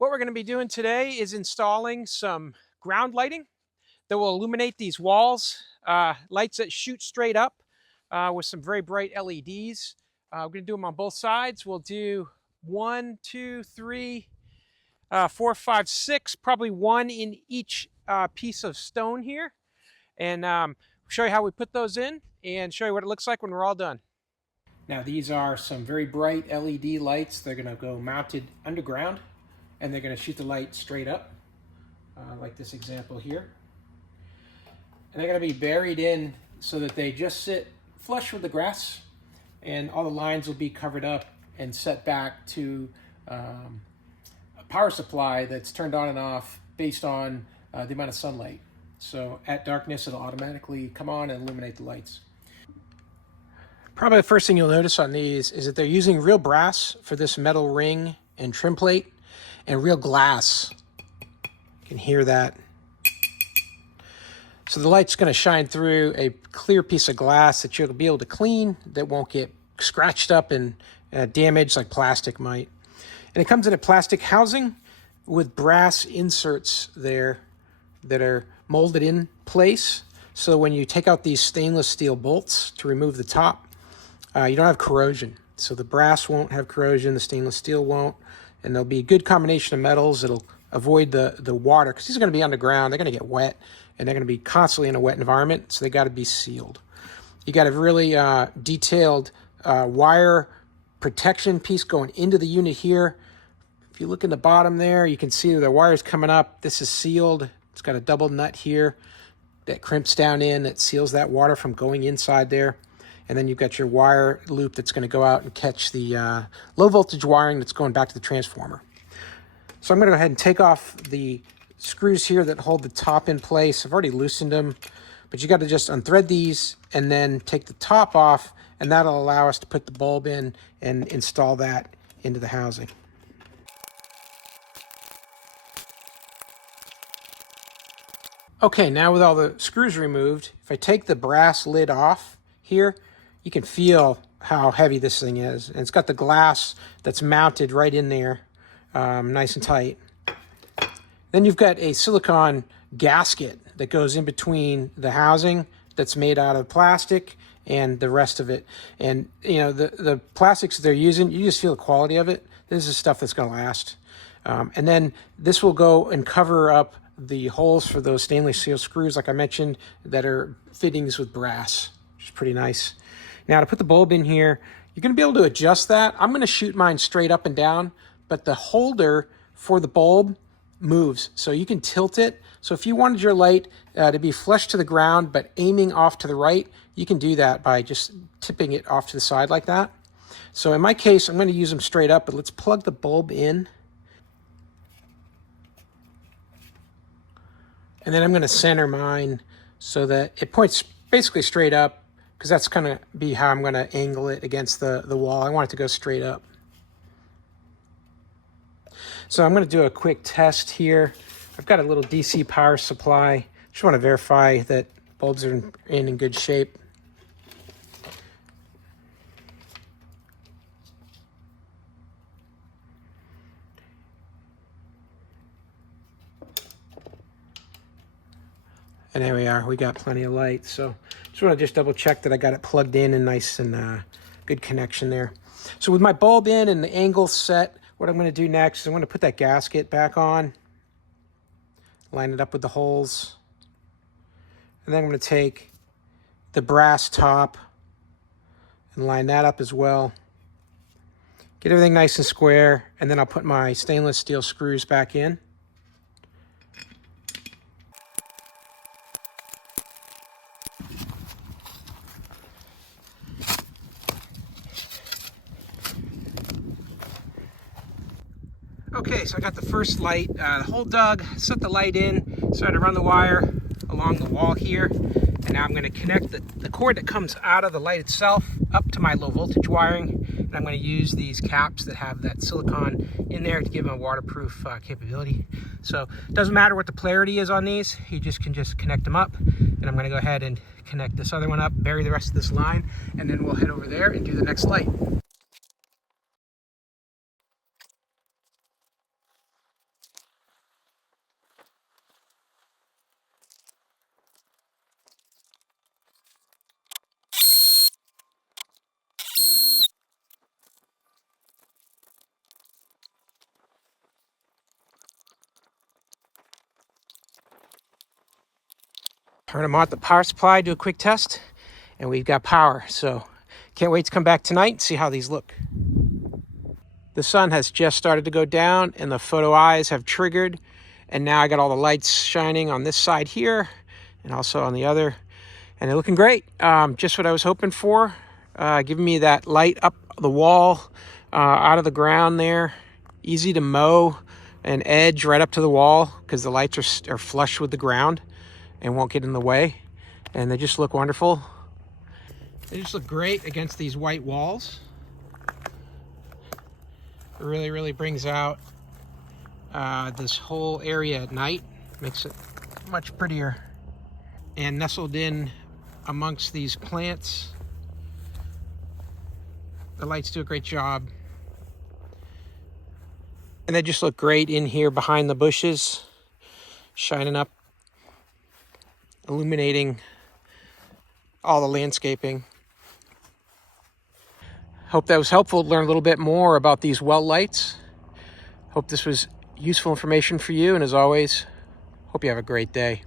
What we're going to be doing today is installing some ground lighting that will illuminate these walls, lights that shoot straight up with some very bright LEDs. We're going to do them on both sides. We'll do one, two, three, 4, 5, 6, probably one in each piece of stone here. And show you how we put those in and show you what it looks like when we're all done. Now these are some very bright LED lights. They're going to go mounted underground and they're going to shoot the light straight up, like this example here. And they're going to be buried in so that they just sit flush with the grass, and all the lines will be covered up and set back to a power supply that's turned on and off based on the amount of sunlight. So at darkness, it'll automatically come on and illuminate the lights. Probably the first thing you'll notice on these is that they're using real brass for this metal ring and trim plate, and real glass. You can hear that. So the light's going to shine through a clear piece of glass that you'll be able to clean, that won't get scratched up and damaged like plastic might. And it comes in a plastic housing with brass inserts there that are molded in place. So when you take out these stainless steel bolts to remove the top, you don't have corrosion. So the brass won't have corrosion, the stainless steel won't, and there'll be a good combination of metals that'll avoid the water, because these are going to be underground. They're going to get wet, and they're going to be constantly in a wet environment, so they got to be sealed. You got a really detailed wire protection piece going into the unit here. If you look in the bottom there, you can see the wire's coming up. This is sealed. It's got a double nut here that crimps down in, that seals that water from going inside there. And then you've got your wire loop that's going to go out and catch the low voltage wiring that's going back to the transformer. So I'm going to go ahead and take off the screws here that hold the top in place. I've already loosened them, but you got to just unthread these and then take the top off, and that'll allow us to put the bulb in and install that into the housing. Okay, now with all the screws removed, if I take the brass lid off here, you can feel how heavy this thing is. And it's got the glass that's mounted right in there, nice and tight. Then you've got a silicone gasket that goes in between the housing that's made out of plastic and the rest of it. And you know, the plastics that they're using, you just feel the quality of it. This is stuff that's going to last. And then this will go and cover up the holes for those stainless steel screws, like I mentioned, that are fittings with brass, which is pretty nice. Now to put the bulb in here, you're going to be able to adjust that. I'm going to shoot mine straight up and down, but the holder for the bulb moves, so you can tilt it. So if you wanted your light to be flush to the ground but aiming off to the right, you can do that by just tipping it off to the side like that. So in my case, I'm going to use them straight up, but let's plug the bulb in. And then I'm going to center mine so that it points basically straight up, because that's going to be how I'm going to angle it against the wall. I want it to go straight up. So I'm going to do a quick test here. I've got a little DC power supply. Just want to verify that bulbs are in good shape. And there we are, we got plenty of light. So just want to double check that I got it plugged in and nice and good connection there. So with my bulb in and the angle set, what I'm going to do next is I'm going to put that gasket back on, line it up with the holes, and then I'm going to take the brass top and line that up as well. Get everything nice and square, and then I'll put my stainless steel screws back in. Okay, so I got the first light, the hole dug, set the light in, started to run the wire along the wall here, and now I'm going to connect the cord that comes out of the light itself up to my low voltage wiring, and I'm going to use these caps that have that silicone in there to give them a waterproof capability. So it doesn't matter what the polarity is on these, you can just connect them up, and I'm going to go ahead and connect this other one up, bury the rest of this line, and then we'll head over there and do the next light. Turn them on at the power supply, do a quick test, and we've got power. So can't wait to come back tonight and see how these look. The sun has just started to go down and the photo eyes have triggered. And now I got all the lights shining on this side here and also on the other. And they're looking great. Just what I was hoping for. Giving me that light up the wall, out of the ground there. Easy to mow and edge right up to the wall because the lights are flush with the ground and won't get in the way. And they just look wonderful. They just look great against these white walls. It really, really brings out this whole area at night. Makes it much prettier. And nestled in amongst these plants, the lights do a great job. And they just look great in here behind the bushes, shining up, illuminating all the landscaping. Hope that was helpful to learn a little bit more about these well lights. Hope this was useful information for you. And as always, hope you have a great day.